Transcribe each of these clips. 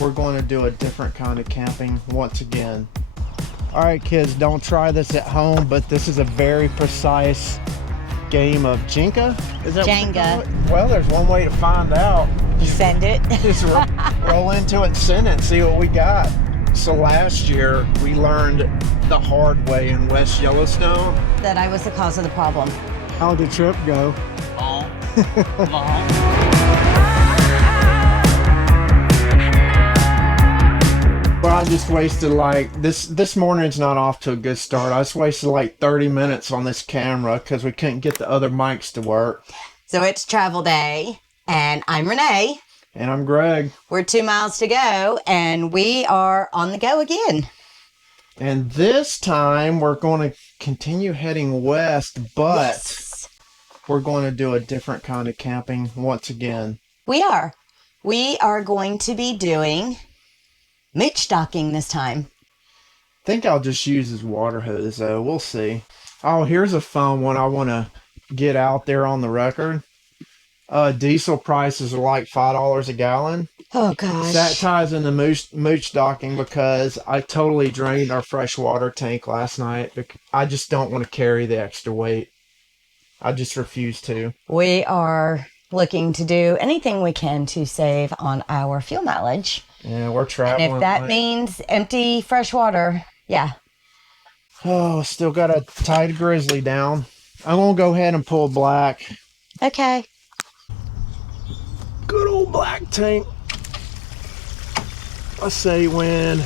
we're going to do a different kind of camping once again. All right, kids, don't try this at home, but this is a very precise game of Jenga. Is that Jenga? What they call it? Well, there's one way to find out. Send it. Just roll into it, send it, and see what we got. So last year we learned the hard way in West Yellowstone That I was the cause of the problem. How'd the trip go? Long. Well, I just wasted like this morning's not off to a good start. I just wasted like 30 minutes on this camera because we couldn't get the other mics to work. So it's travel day, and I'm Renee. And I'm Greg. We're 2 miles to go, and we are on the go again. And this time we're going to continue heading west, but Yes. we're going to do a different kind of camping once again. We are. We are going to be doing Moochdocking this time. I think I'll just use his water hose though. We'll see. Oh, here's a fun one I want to get out there on the record. Diesel prices are like $5 a gallon. Oh, gosh. That ties into Moochdocking because I totally drained our freshwater tank last night. I just don't want to carry the extra weight. I just refuse to. We are looking to do anything we can to save on our fuel mileage. Yeah, we're traveling. And if that means empty fresh water, yeah. Oh, still got to tie the grizzly down. I'm going to go ahead and pull black. Okay. Good old black tank. I say when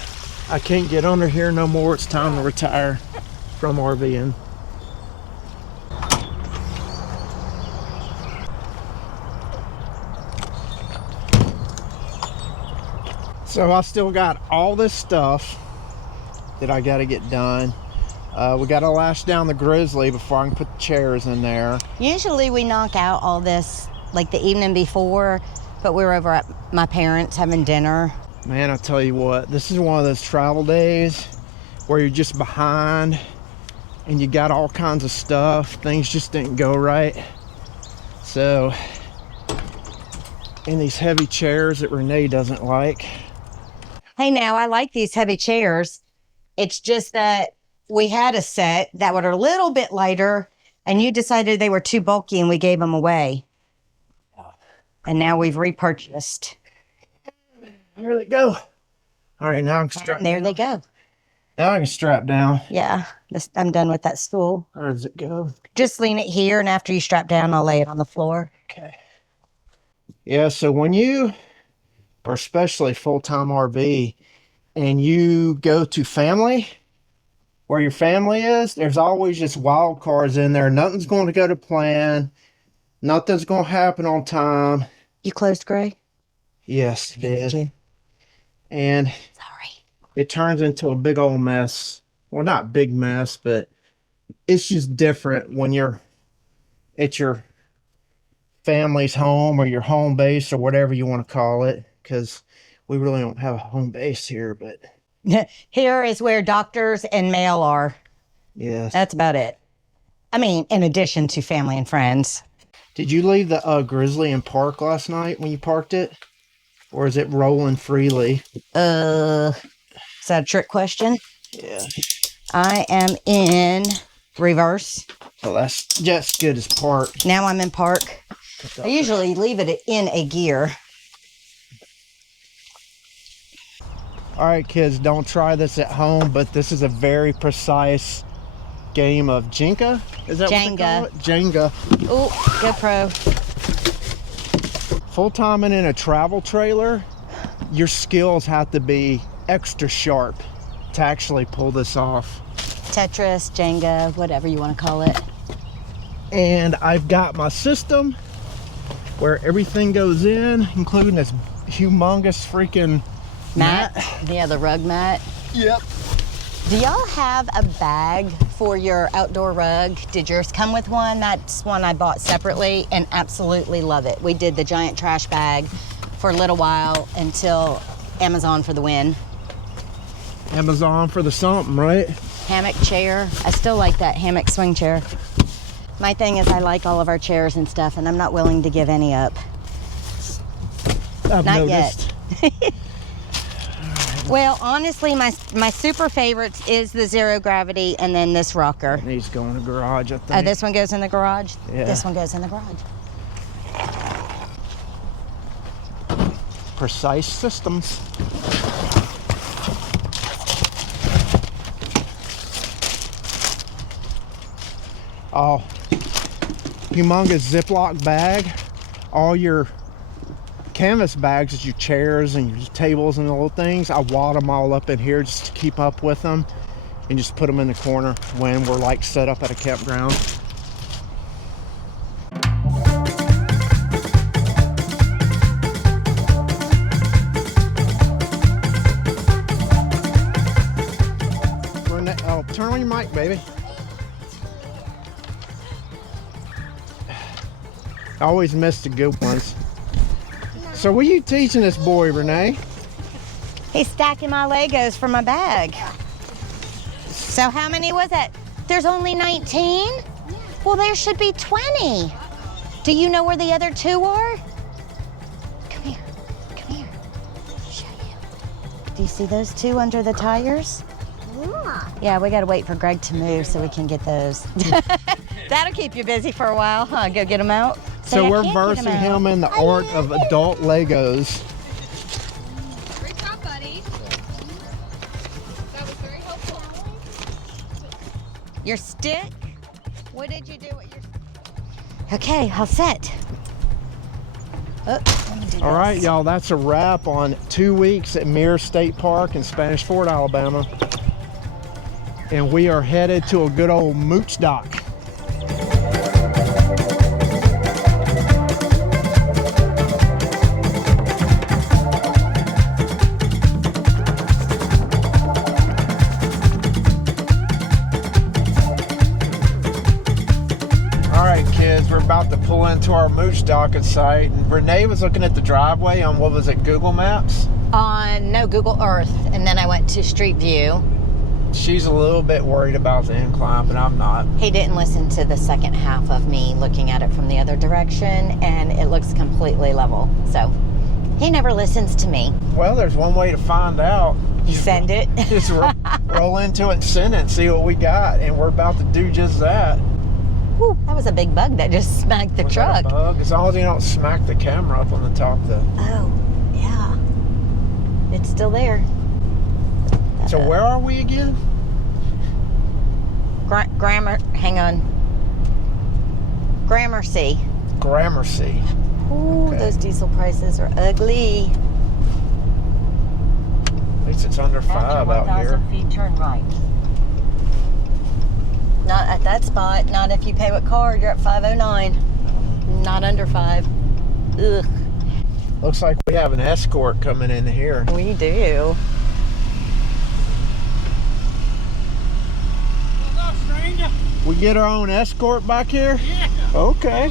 I can't get under here no more, it's time to retire from RVing. So I still got all this stuff that I got to get done. We got to lash down the grizzly before I can put the chairs in there. Usually we knock out all this like the evening before, but we were over at my parents' having dinner. Man, I tell you what, this is one of those travel days where you're just behind and you got all kinds of stuff. Things just didn't go right. So, in these heavy chairs that Renee doesn't like. Hey, now I like these heavy chairs. It's just that we had a set that were a little bit lighter, and you decided they were too bulky and we gave them away. And now we've repurchased. There they go. All right, now I can strap. There they go. Now I can strap down. Yeah, I'm done with that stool. Where does it go? Just lean it here, and after you strap down, I'll lay it on the floor. Okay. Yeah, so when you, or especially full-time RV, and you go to family, where your family is, there's always just wild cards in there. Nothing's going to go to plan. Nothing's going to happen on time. You closed, Gray? Yes, it did. And Sorry. it turns into a big old mess. Well, not big mess, but it's just different when you're at your family's home or your home base or whatever you want to call it, because we really don't have a home base here, but Here is where doctors and mail are. yes. That's about it. I mean, in addition to family and friends. Did you leave the grizzly in park last night when you parked it? Or is it rolling freely? Is that a trick question? Yeah. I am in reverse. So that's just good as park. Now I'm in park. I usually leave it in a gear. All right, kids, don't try this at home, but this is a very precise game of Jenga. Is that what they call it? Jenga. Oh, GoPro. Full-timing in a travel trailer, your skills have to be extra sharp to actually pull this off. Tetris, Jenga, whatever you want to call it. And I've got my system where everything goes in, including this humongous freaking Mat. Yeah, the rug mat. Yep. Do y'all have a bag for your outdoor rug? Did yours come with one? That's one I bought separately and absolutely love it. We did the giant trash bag for a little while until Amazon for the win. Amazon for the something, right? Hammock chair. I still like that hammock swing chair. My thing is I like all of our chairs and stuff, and I'm not willing to give any up. I've Not noticed. yet. Well, honestly, my super favorites is the zero gravity and then this rocker. It needs to go in the garage, I think. Oh, this one goes in the garage? Yeah. This one goes in the garage. Precise systems. Oh, humongous Ziploc bag. All your canvas bags is your chairs and your tables and little things. I wad them all up in here just to keep up with them and just put them in the corner when we're like set up at a campground. Oh, turn on your mic, baby. I always miss the good ones. So what are you teaching this boy, Renee? He's stacking my Legos for my bag. So how many was it? There's only 19? Well, there should be 20. Do you know where the other 2 are? Come here, come here. I'll show you. Do you see those 2 under the tires? Yeah, we gotta wait for Greg to move so we can get those. That'll keep you busy for a while, huh? Go get them out. So we're versing him in the art of adult Legos. Great job, buddy. That was very helpful. Your stick? What did you do with your... Okay, all set. Oh, let me do All right, this. y'all, that's a wrap on 2 weeks at Muir State Park in Spanish Fort, Alabama. And we are headed to a good old mooch dock. All right, kids, we're about to pull into our mooch docking site. And Renee was looking at the driveway on, what was it, Google Maps? On no, Google Earth, and then I went to Street View. She's a little bit worried about the incline, but I'm not. He didn't listen to the second half of me looking at it from the other direction, and it looks completely level. So he never listens to me. Well, there's one way to find out. You send it. Just roll into it and send it and see what we got. And we're about to do just that. Whew, that was a big bug that just smacked the Was that a truck. bug? As long as you don't smack the camera up on the top, though. Oh, yeah. It's still there. So where are we again? Grammar, hang on. Gramercy. Gramercy. Ooh, Okay. those diesel prices are ugly. At least it's under 5 out here. feet, turn right. Not at that spot. Not if you pay with card. You're at 509. Not under 5. Ugh. Looks like we have an escort coming in here. We do. What's up, stranger? We get our own escort back here? Yeah. Okay.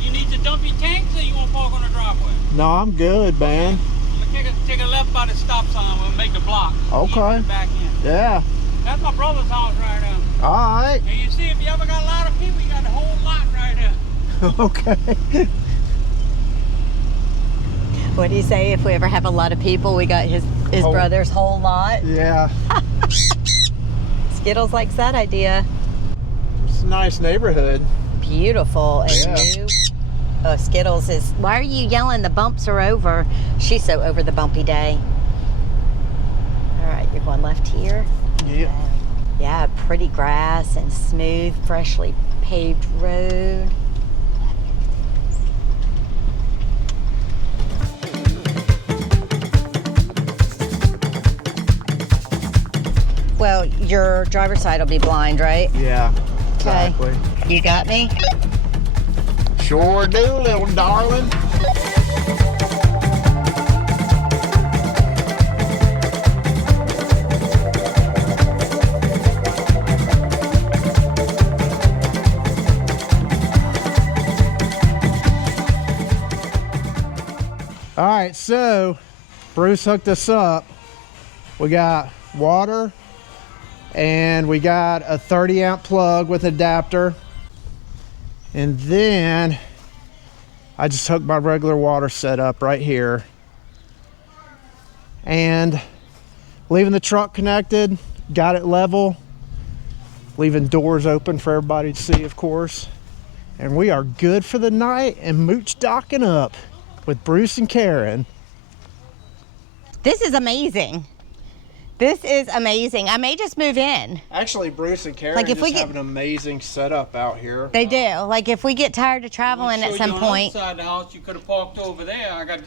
You need to dump your tanks or you want to park on the driveway? No, I'm good, man. I'm going to take a left by the stop sign. We'll make the block. Okay. Back in. Yeah. That's my brother's house right there. All right. And you see, if you ever got a lot of people, you got the whole lot right there. Okay. What do you say? If we ever have a lot of people, we got his Whole- brother's whole lot. Yeah. Skittles likes that idea. It's a nice neighborhood. Beautiful and Yeah. new. Oh, Skittles is. Why are you yelling? The bumps are over. She's so over the bumpy day. All right, you're going left here. Yeah. Yeah, pretty grass and smooth, freshly paved road. Well, your driver's side will be blind, right? Yeah. Okay. Exactly. You got me? Sure do, little darling. All right, so Bruce hooked us up. We got water and we got a 30 amp plug with adapter. And then I just hooked my regular water setup right here. And leaving the truck connected, got it level, leaving doors open for everybody to see, of course. And we are good for the night and mooch docking up with Bruce and Karen. This is amazing. This is amazing. I may just move in. Actually, Bruce and Karen Like, if we just have get- an amazing setup out here. They do. Like, if we get tired of traveling at some point. Outside the house, you could have parked over there.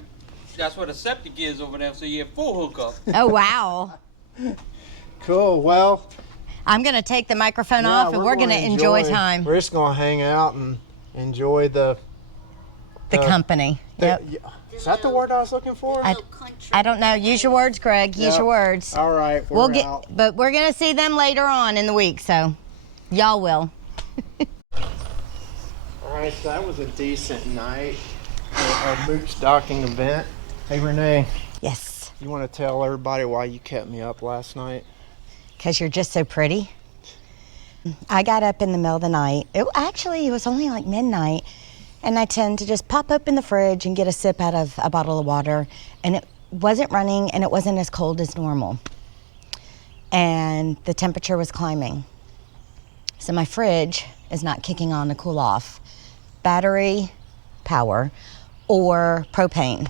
That's where the septic is over there, so you have full hookup. Oh, wow. Cool. Well, I'm going to take the microphone yeah, off and we're going to gonna enjoy time. We're just going to hang out and enjoy the company. Yep. Is that the word I was looking for? I don't know. Use your words, Greg. Use your words. All right, We'll get, out. but we're going to see them later on in the week, so y'all will. All right, so that was a decent night at our Moochdocking event. Hey, Renee, Yes, you want to tell everybody why you kept me up last night? because you're just so pretty. I got up in the middle of the night. It was only like midnight, and I tend to just pop open the fridge and get a sip out of a bottle of water, and it wasn't running and it wasn't as cold as normal. And the temperature was climbing. So my fridge is not kicking on to cool off. Battery power or propane.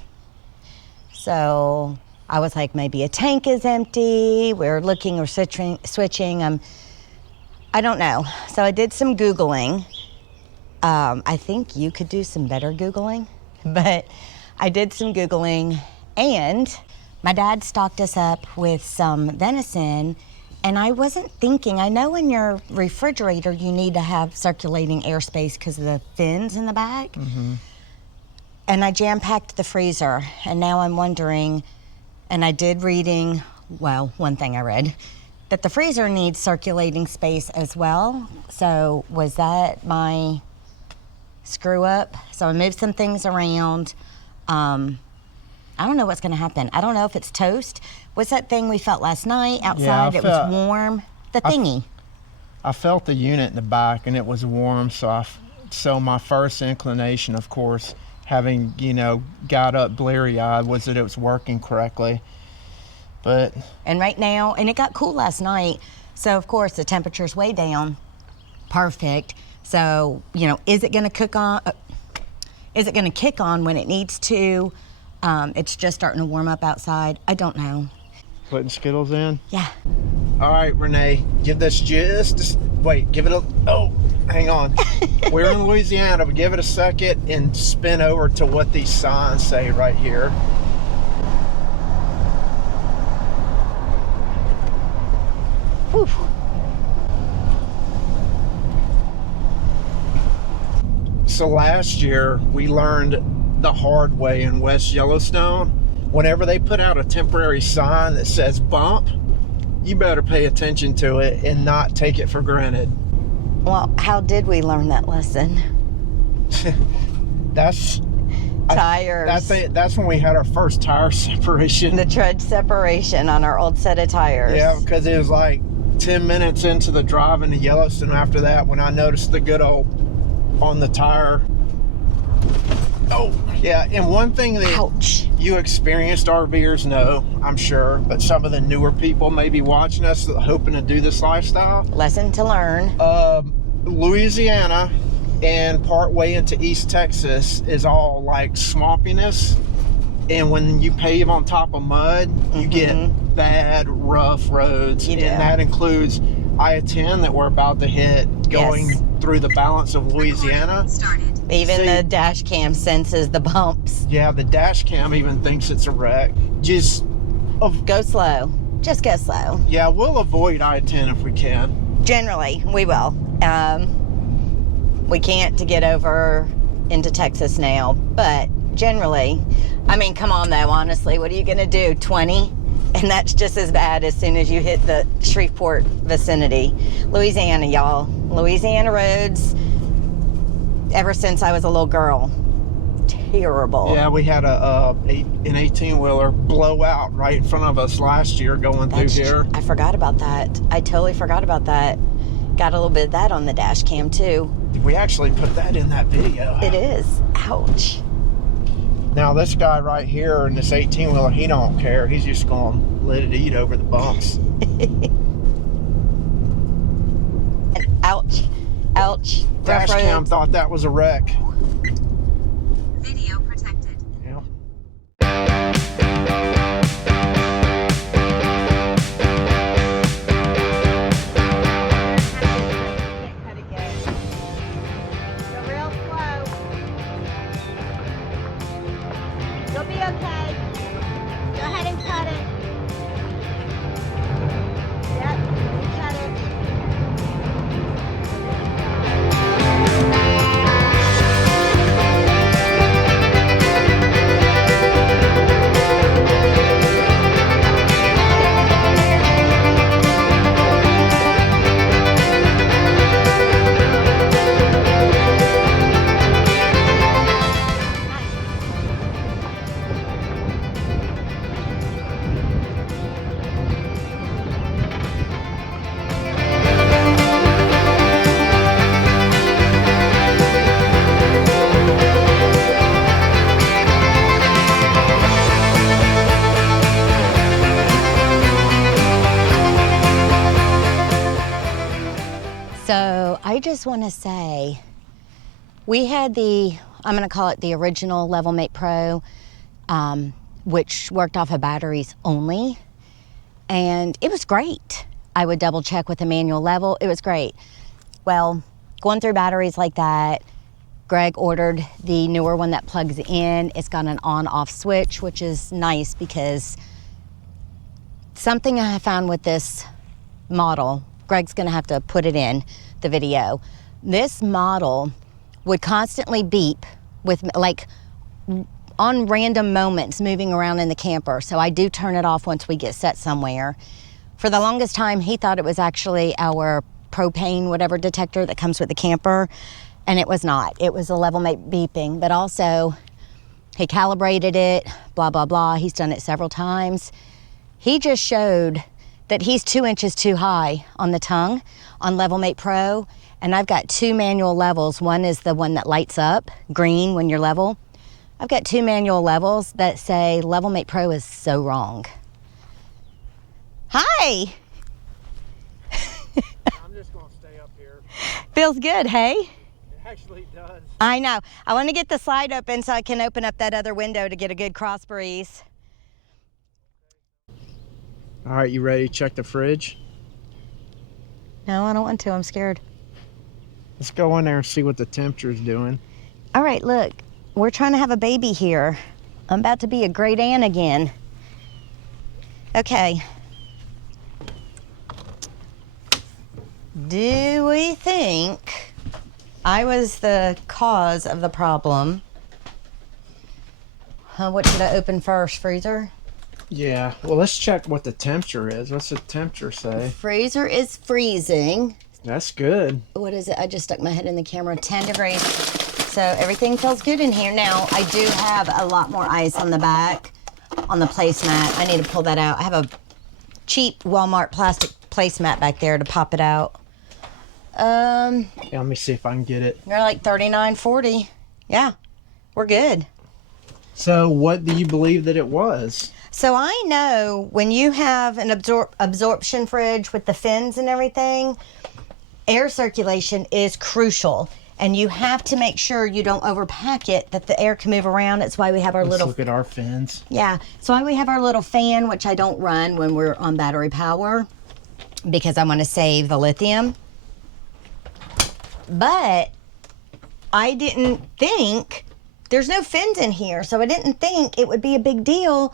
So I was like, maybe a tank is empty. We're looking or switching. I don't know. So I did some Googling. I think you could do some better Googling, but I did some Googling, and my dad stocked us up with some venison, and I wasn't thinking, I know in your refrigerator you need to have circulating airspace because of the fins in the back. Mm-hmm. And I jam-packed the freezer, and now I'm wondering, and I did reading, well, one thing I read, that the freezer needs circulating space as well. So was that my screw up? So I moved some things around. I don't know what's gonna happen. I don't know if it's toast. What's that thing we felt last night outside? It was warm. The thingy. I felt the unit in the back and it was warm, so my first inclination, of course, having, got up bleary-eyed, was that it was working correctly. But And right now, and it got cool last night, so of course the temperature's way down. Perfect. So, is it gonna cook on? Is it gonna kick on when it needs to? It's just starting to warm up outside. I don't know. putting Skittles in. Yeah. All right, Renee, give this wait, give it hang on. We're in Louisiana, but give it a second and spin over to what these signs say right here. Whew. So last year, we learned the hard way in West Yellowstone. Whenever they put out a temporary sign that says bump, you better pay attention to it and not take it for granted. Well, how did we learn that lesson? That's Tires. that's when we had our first tire separation. The tread separation on our old set of tires. Yeah, because it was like 10 minutes into the drive into Yellowstone after that when I noticed the good old on the tire. Oh, yeah, and one thing that Ouch. you experienced RVers know, I'm sure, but some of the newer people may be watching us hoping to do this lifestyle. Lesson to learn. Louisiana and part way into East Texas is all like swampiness, and when you pave on top of mud, you get bad, rough roads, You do. and that includes I-10 that we're about to hit going Yes. through the balance of Louisiana. Even See- the dash cam senses the bumps. Yeah, the dash cam even thinks it's a wreck. Go slow. Just go slow. Yeah, we'll avoid I-10 if we can. Generally, we will. We can't to get over into Texas now, but generally, I mean, come on though, honestly, what are you gonna do, 20? And that's just as bad as soon as you hit the Shreveport vicinity. Louisiana, y'all. Louisiana roads, ever since I was a little girl, terrible. Yeah, we had an 18-wheeler blow out right in front of us last year going through here. I forgot about that. I totally forgot about that. Got a little bit of that on the dash cam too. We actually put that in that video. It is. Ouch. Now this guy right here in this 18-wheeler, he don't care. He's just going to let it eat over the bumps. Ouch. Ouch. Dash cam thought that was a wreck. Video protected. Yeah. Cut again. Go real slow. You'll be okay. Go ahead and cut it. Yep, cut it. So I just want to say, we had I'm going to call it the original LevelMate Pro, which worked off of batteries only. And it was great. I would double check with the manual level. It was great. Well, going through batteries like that, Greg ordered the newer one that plugs in. It's got an on-off switch, which is nice because something I found with this model, Greg's gonna have to put it in the video. This model would constantly beep with, like, on random moments moving around in the camper. So I do turn it off once we get set somewhere. For the longest time, he thought it was actually our propane whatever detector that comes with the camper, and it was not. It was a LevelMate beeping, but also he calibrated it, blah, blah, blah. He's done it several times. He just showed that he's 2 inches too high on the tongue on LevelMate Pro, and I've got 2 manual levels. One is the one that lights up green when you're level. I've got 2 manual levels that say LevelMate Pro is so wrong. Hi. I'm just going to stay up here. Feels good, hey? It actually does. I know. I want to get the slide open so I can open up that other window to get a good cross breeze. All right, you ready to check the fridge? No, I don't want to. I'm scared. Let's go in there and see what the temperature's doing. All right, look. We're trying to have a baby here. I'm about to be a great aunt again. Okay. Do we think I was the cause of the problem? What should I open first? Freezer? Yeah, well, let's check what the temperature is. What's the temperature say? Freezer is freezing. That's good. What is it? I just stuck my head in the camera. 10 degrees. So everything feels good in here. Now, I do have a lot more ice on the back on the placemat. I need to pull that out. I have a cheap Walmart plastic placemat back there to pop it out. Yeah, let me see if I can get it. They're like $39.40. Yeah, we're good. So what do you believe that it was? So I know when you have an absorption fridge with the fins and everything, air circulation is crucial. And you have to make sure you don't overpack it, that the air can move around. That's why we have our Let's little... look at our fins. Yeah, that's why we have our little fan, which I don't run when we're on battery power, because I want to save the lithium. But I didn't think... There's no fins in here, so I didn't think it would be a big deal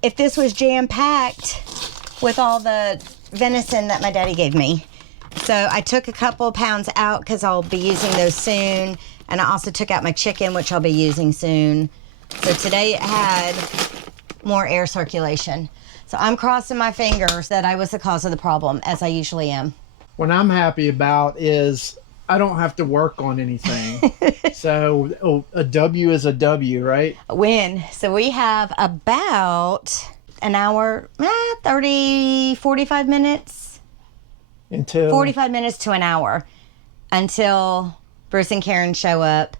if this was jam-packed with all the venison that my daddy gave me. So I took a couple pounds out because I'll be using those soon. And I also took out my chicken, which I'll be using soon. So today it had more air circulation. So I'm crossing my fingers that I was the cause of the problem, as I usually am. What I'm happy about is I don't have to work on anything. So a W is a W, right? A win. So we have about an hour, 30, 45 minutes. Until 45 minutes to an hour until Bruce and Karen show up.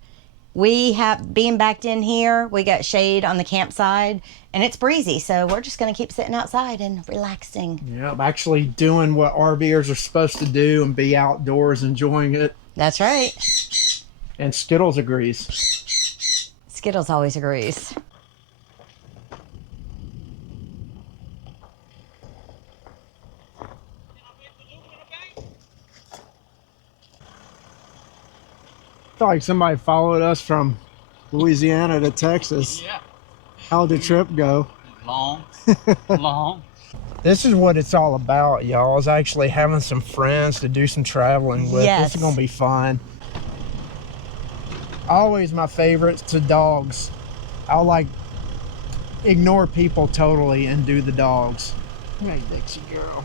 We have being backed in here, we got shade on the campsite and it's breezy. So we're just going to keep sitting outside and relaxing. Yep, actually doing what RVers are supposed to do and be outdoors enjoying it. That's right. And Skittles agrees. Skittles always agrees. Felt like somebody followed us from Louisiana to Texas. Yeah. How'd the trip go? Long. Long. This is what it's all about, y'all, is actually having some friends to do some traveling with. Yes. This is going to be fun. Always my favorite to dogs. I'll like ignore people totally and do the dogs. Hey, Dixie girl.